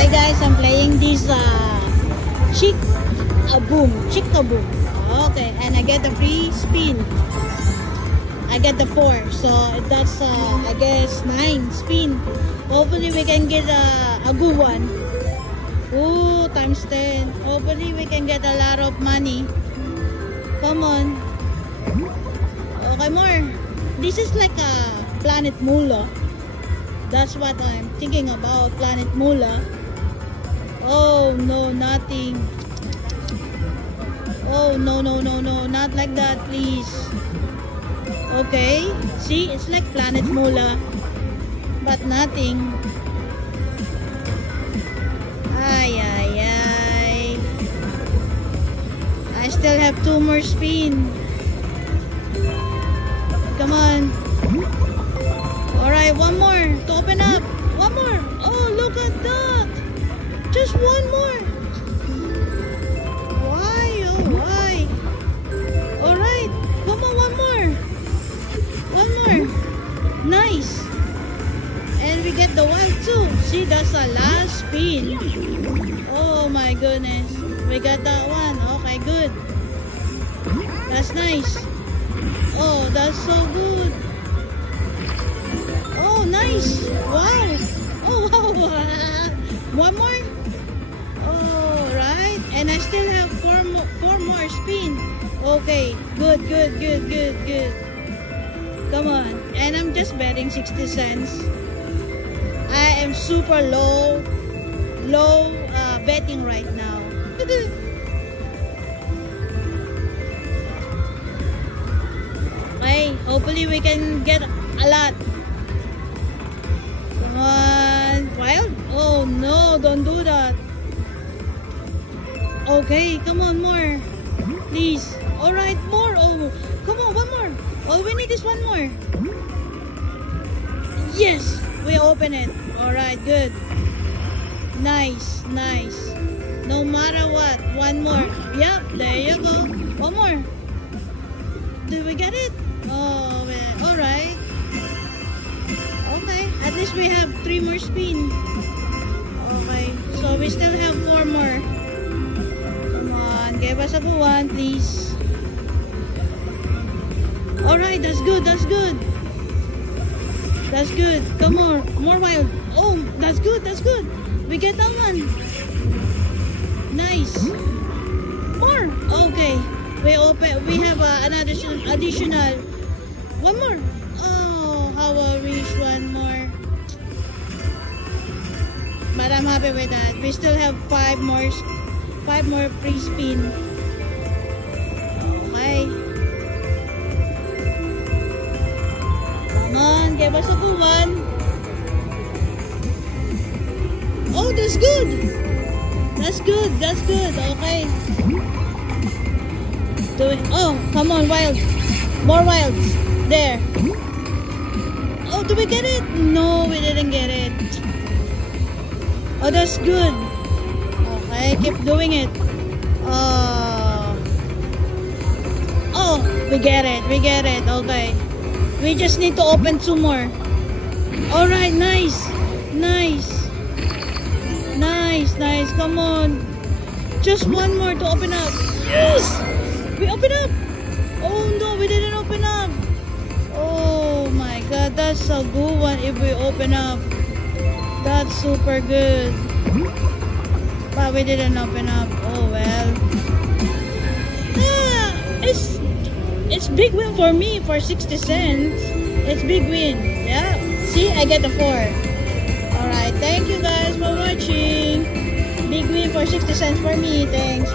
Alright guys, I'm playing this Chick Boom. Okay, and I get the free spin. I get the 4, so that's I guess 9 spin. Hopefully we can get a good one. Ooh, times 10. Hopefully we can get a lot of money. Come on. Okay, more. This is like a Planet Moolah. That's what I'm thinking about, Planet Moolah. Oh no, nothing. Oh no, not like that, please. Okay, see, it's like Planet Moolah, but nothing. Ay. I still have 2 more spin. Come on. Alright, 1 more to open up. 1 more. Oh, look at that. Just 1 more. Why? Oh, why? Alright, come on, 1 more. 1 more. Nice. And we get the wild too. See, that's the last spin. Oh my goodness. We got that one. Okay, good. That's nice. Oh, that's so good. Oh, nice. Wow. Oh, wow. 1 more. Oh, right. And I still have 4 more spin. Okay, good. Come on. And I'm just betting 60 cents. I am super low betting right now. Okay, hopefully we can get a lot. Come on. Wild? Oh no, don't do that. Okay, come on, more. Please. Alright, more. Oh, come on, 1 more. All we need is 1 more. Yes, we open it. Alright, good. Nice. No matter what, 1 more. Yep, there you go. 1 more. Did we get it? Oh, alright. Okay, at least we have 3 more spin. Okay, so we still have 4 more. Come on, give us a good one, please. Alright, that's good. Come on, more wild. Oh, that's good. We get that one. Nice. More. Okay. We have another additional. 1 more. Oh, how I wish 1 more. But I'm happy with that. We still have 5 more free spin. Okay. Come on, give us a good one. Oh, that's good. Okay. Do it. Oh, come on, wild. More wilds. There. Oh, did we get it? No, we didn't get it. Oh, that's good. Okay, keep doing it. Oh, we get it. Okay. We just need to open 2 more. Alright, nice. Come on. Just 1 more to open up. Yes! We open up. Oh no, we didn't open up. Oh my god, that's a good one if we open up. That's super good. But we didn't open up. Oh well. It's big win for me for 60 cents. It's big win. Yeah. See, I get the 4. Alright, thank you guys for watching. Big win for 60 cents for me. Thanks.